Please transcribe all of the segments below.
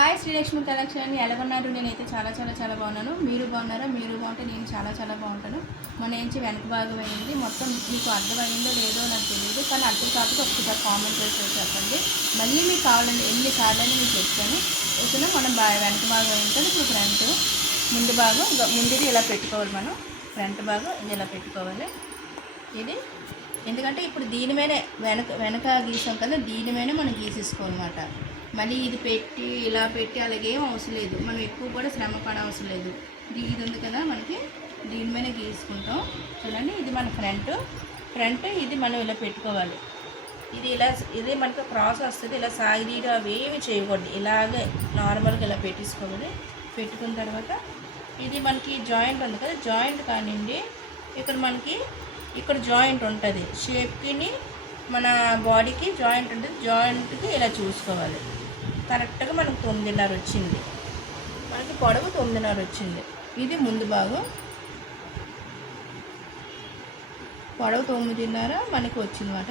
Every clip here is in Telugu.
హాయ్ శ్రీలక్ష్మి కలెక్షన్ ఎలా ఉన్నారు? నేనైతే చాలా బాగున్నాను. మీరు బాగున్నారా? మీరు బాగుంటే నేను చాలా బాగుంటాను. మన నుంచి వెనక భాగం అయింది మొత్తం మీకు అర్థమైందో లేదో నాకు తెలియదు, కానీ అర్థం కాకపోతే ఒకసారి కామెంట్ చేసి చెప్పండి. మళ్ళీ మీకు కావాలండి ఎన్నిసార్లు అని మీకు చెప్తాను. ఓకేనా? మనం వెనక భాగం ఏంటంటే ఇప్పుడు ఫ్రంట్ ముందు భాగం ముందుది ఇలా పెట్టుకోవాలి. మనం ఫ్రంట్ భాగం ఇది ఇలా పెట్టుకోవాలి. ఇది ఎందుకంటే ఇప్పుడు దీని మీదే వెనక గీసాం కదా, దీని మీదే మనం గీసేసుకోవాలన్నమాట. మళ్ళీ ఇది పెట్టి ఇలా పెట్టి అలాగేం అవసరం లేదు, మనం ఎక్కువ కూడా శ్రమ పడ అవసరం లేదు. ఇది ఉంది కదా మనకి, దీని మీద గీసుకుంటాం. చూడండి, ఇది మన ఫ్రంట్ ఇది మనం ఇలా పెట్టుకోవాలి. ఇది మనకు క్రాస్ వస్తుంది. ఇలా సాగిదీయడం అవి ఏమి చేయకూడదు, ఇలాగే నార్మల్గా ఇలా పెట్టేసుకోవాలి. పెట్టుకున్న తర్వాత ఇది మనకి జాయింట్ ఉంది కదా, జాయింట్ కానివ్వండి ఇక్కడ జాయింట్ ఉంటుంది. షేప్కి మన బాడీకి జాయింట్ ఉంటుంది. జాయింట్కి ఇలా చూసుకోవాలి. కరెక్ట్గా మనకు 9.5 వచ్చింది. మనకి పొడవు 9.5 వచ్చింది. ఇది ముందు భాగం, పొడవు 9.5 మనకి వచ్చిందన్నమాట.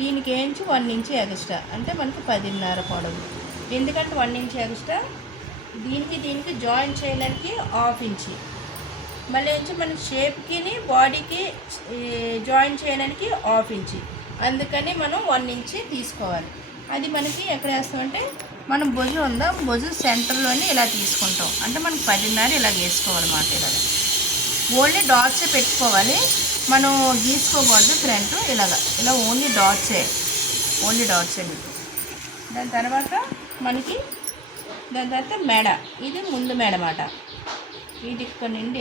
దీనికి ఏంచి 1 ఇంచ్ ఎక్స్ట్రా, అంటే మనకి 10.5 పొడవు. ఎందుకంటే 1 ఇంచ్ ఎక్స్ట్రా, దీనికి జాయిన్ చేయడానికి 1/2 ఇంచ్. మళ్ళీ ఏంచి మన షేప్కి బాడీకి జాయిన్ చేయడానికి 1/2 ఇంచ్. అందుకని మనం 1 ఇంచ్ తీసుకోవాలి. అది మనకి ఎక్కడ వేస్తామంటే మనం భుజం ఉందా, భుజం సెంటర్లోనే ఇలా తీసుకుంటాం. అంటే మనకు 10.5 ఇలా వేసుకోవాలన్నమాట. ఓన్లీ డాట్సే పెట్టుకోవాలి, మనం గీసుకోకూడదు ఫ్రంట్. ఇలా ఓన్లీ డాట్సే మీకు. దాని తర్వాత మెడ, ఇది ముందు మెడ మాట. ఇది ఇక్కడ నుండి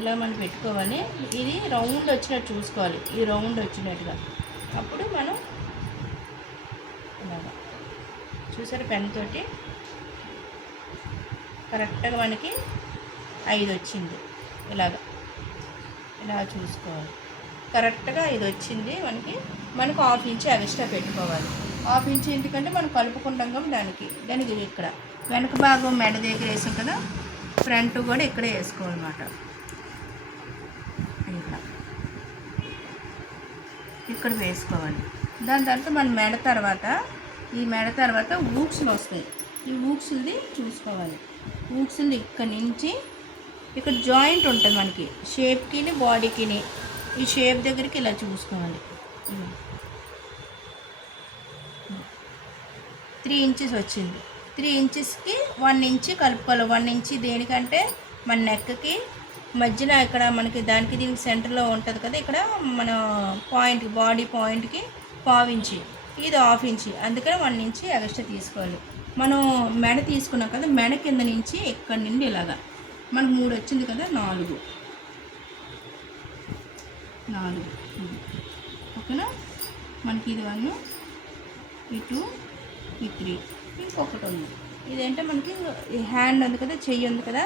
ఇలా మనం పెట్టుకోవాలి. ఇది రౌండ్ వచ్చినట్టు చూసుకోవాలి, ఈ రౌండ్ వచ్చినట్టుగా. అప్పుడు మనం ఇలాగా చూసారు, పెన్ తోటి కరెక్ట్గా మనకి 5 వచ్చింది. ఇలా చూసుకోవాలి. కరెక్ట్గా 5 వచ్చింది. మనకు 1/2 ఇంచ్ ఎక్స్ట్రా పెట్టుకోవాలి. 1/2 ఇంచ్ ఎందుకంటే మనం కలుపుకుంటాం కదా, దానికి ఇక్కడ వెనక భాగం మెడ దగ్గర వేసాం కదా, ఫ్రంట్ కూడా ఇక్కడే వేసుకోవాలన్నమాట. ఇక్కడ వేసుకోవాలి. దాని తర్వాత మన ఈ మెడ తర్వాత ఊక్స్లు వస్తాయి. ఈ ఊక్స్ది చూసుకోవాలి. ఊక్స్ది ఇక్కడ నుంచి ఇక్కడ జాయింట్ ఉంటుంది మనకి, షేప్కి బాడీకి. ఈ షేప్ దగ్గరికి ఇలా చూసుకోవాలి. 3 ఇంచెస్ వచ్చింది. 3 ఇంచెస్కి 1 ఇంచ్ కలుపుకోవాలి. 1 ఇంచ్ దేనికంటే మన నెక్కి మధ్యన ఇక్కడ మనకి దీనికి సెంటర్లో ఉంటుంది కదా, ఇక్కడ మన పాయింట్ బాడీ పాయింట్కి 1/2 ఇంచ్, ఇది 1/2 ఇంచ్. అందుకని 1 ఇంచ్ ఎక్స్ట్రా తీసుకోవాలి. మనం మెడ తీసుకున్నాం కదా, మెడ కింద నుంచి ఇక్కడ నుండి ఇలాగా మనకు 3 వచ్చింది కదా, 4 ఓకేనా. మనకి ఇది 1, ఈ 2, ఈ 3, ఇంకొకటి ఉంది. ఇదేంటే మనకి హ్యాండ్ ఉంది కదా, చెయ్యి ఉంది కదా,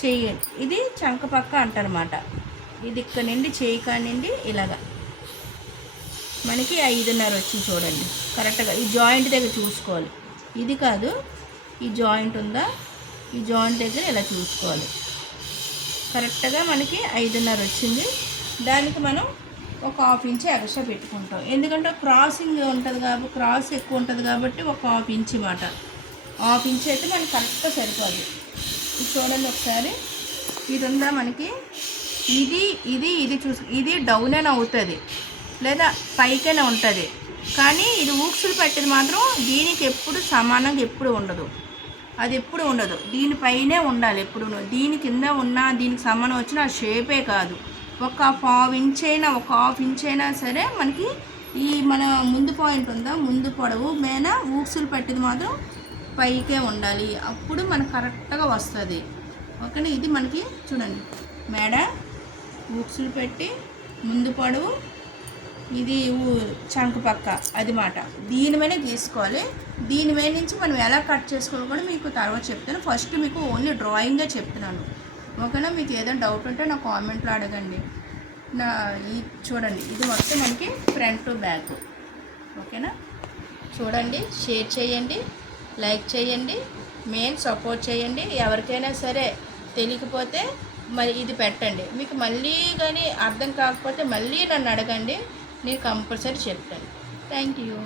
చెయ్యి ఇది చంక పక్క అంటారన్నమాట. ఇది ఇక్కడ నుండి చెయ్యి కానివ్వండి ఇలాగా మనకి 5.5 వచ్చింది. చూడండి కరెక్ట్గా ఈ జాయింట్ దగ్గర చూసుకోవాలి. ఇది కాదు, ఈ జాయింట్ ఉందా, ఈ జాయింట్ దగ్గర ఇలా చూసుకోవాలి. కరెక్ట్గా మనకి 5.5 వచ్చింది. దానికి మనం ఒక 1/2 ఇంచ్ ఎక్స్ట్రా పెట్టుకుంటాం. ఎందుకంటే క్రాసింగ్ ఉంటుంది కాబట్టి, క్రాస్ ఎక్కువ ఉంటుంది కాబట్టి ఒక 1/2 ఇంచ్ మాట. 1/2 ఇంచ్ అయితే మనకి కరెక్ట్గా సరిపోదు. చూడండి ఒకసారి, ఇది ఉందా మనకి, ఇది చూసు, ఇది డౌన్ అయినా అవుతుంది లేదా పైకైనా ఉంటుంది. కానీ ఇది ఊక్సులు పెట్టేది మాత్రం దీనికి ఎప్పుడు సమానంగా ఎప్పుడు ఉండదు, అది ఎప్పుడు ఉండదు. దీనిపైనే ఉండాలి ఎప్పుడు. దీని కింద ఉన్నా దీనికి సమానం వచ్చినా ఆ షేపే కాదు. ఒక 1/2 ఇంచ్ అయినా, ఒక 1/2 ఇంచ్ అయినా సరే మనకి ఈ మన ముందు పాయింట్ ఉందా, ముందు పొడవు మీద ఊక్సులు పెట్టేది మాత్రం పైకే ఉండాలి. అప్పుడు మనకు కరెక్ట్గా వస్తుంది. ఓకేనా. ఇది మనకి చూడండి, మెడ ఊక్సులు పెట్టి ముందు పొడవు, ఇది చంక పక్క అది మాట. దీని మీద గీసుకోవాలి. దీని మీద నుంచి మనం ఎలా కట్ చేసుకోవాలి కూడా మీకు తర్వాత చెప్తాను. ఫస్ట్ మీకు ఓన్లీ డ్రాయింగే చెప్తున్నాను. ఓకేనా. మీకు ఏదైనా డౌట్ ఉంటే నా కామెంట్లో అడగండి. చూడండి, ఇది మొత్తం మనకి ఫ్రంట్ టు బ్యాక్. ఓకేనా. చూడండి, షేర్ చేయండి, లైక్ చేయండి, మెయిన్ సపోర్ట్ చేయండి. ఎవరికైనా సరే తెలియకపోతే మరి ఇది పెట్టండి. మీకు మళ్ళీ కానీ అర్థం కాకపోతే మళ్ళీ నన్ను అడగండి, నేను కంపల్సరీ చెప్తాను. Thank you.